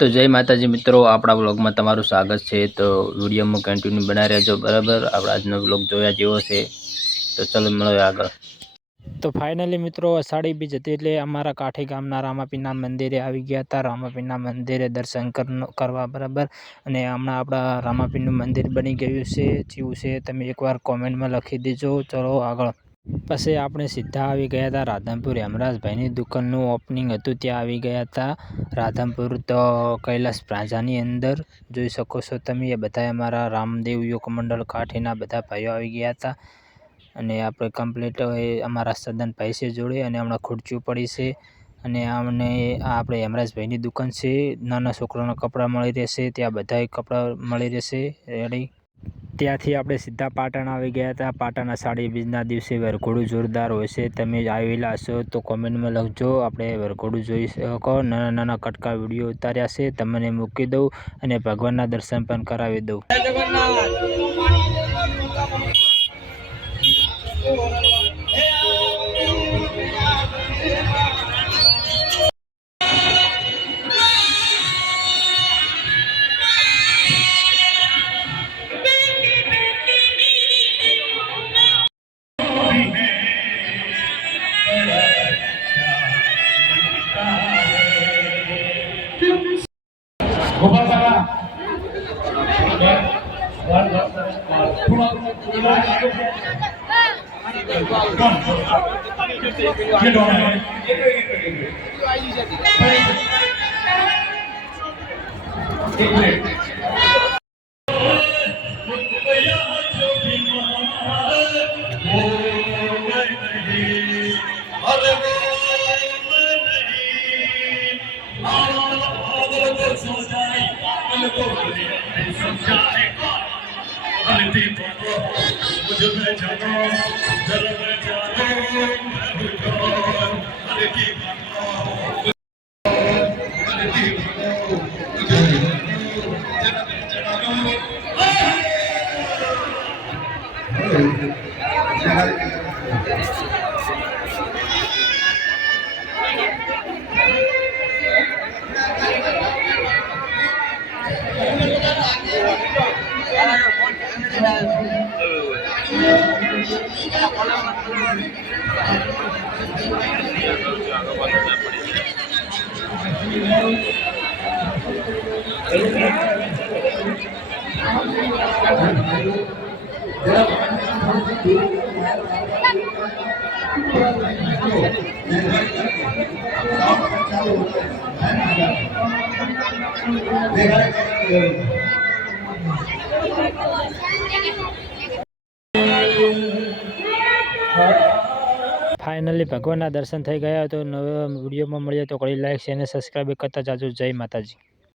तो जय माताजी मित्रों, आपड़ा व्लॉगमां तमारुं स्वागत छे। तो विडियोमां कन्टिन्यू बना रहेजो बराबर। आपड़ा आजनो व्लॉग जोया जेवो छे, तो चलो मळीए आगळ। तो फाइनली मित्रों अषाढ़ी बीज हती एटले अमारा काठी गामना रामापीरना मंदिरे आवी गया था। रामापीरना मंदिरे दर्शन करवा बराबर। अने हमणां आपड़ा रामापीरनुं मंदिर बनी गयुं छे। केवुं छे तमे एकवार कॉमेंट में लखी देजो। चलो आगळ। पछी आपणे सीधा आवी गया था राधनपुर हेमराज भाईनी दुकाननुं ओपनिंग हतुं त्यां आवी गया था। राधनपुर तो कैलाश प्लाझानी अंदर जोई शको छो तमे। ए बधाय अमारा रामदेव योग मंडल काठीना बधा भाईओ आवी गया था। અને આપણે કમ્પ્લીટ અમારા સદનભાઈ છે જોડે અને હમણાં ખુરચીઓ પડી છે અને અમને આપણે હેમરાજભાઈની દુકાન છે, નાના છોકરાના કપડાં મળી રહેશે, ત્યાં બધાય કપડાં મળી રહેશે રેડી। ત્યાંથી આપણે સીધા પાટણ આવી ગયા હતા। પાટણ અષાઢી બીજના દિવસે વરઘોડું જોરદાર હોય છે, તમે આવેલા હશો તો કોમેન્ટમાં લખજો। આપણે વરઘોડું જોઈ શકો, નાના નાના કટકા વિડીયો ઉતાર્યા છે, તમને મૂકી દઉં અને ભગવાનના દર્શન પણ કરાવી દઉં। फाइनली भगवान दर्शन थी गया। तो नवा वीडियो में मिले तो कड़ी लाइक शेयर सब्सक्राइब करता जाजो। जय माताजी।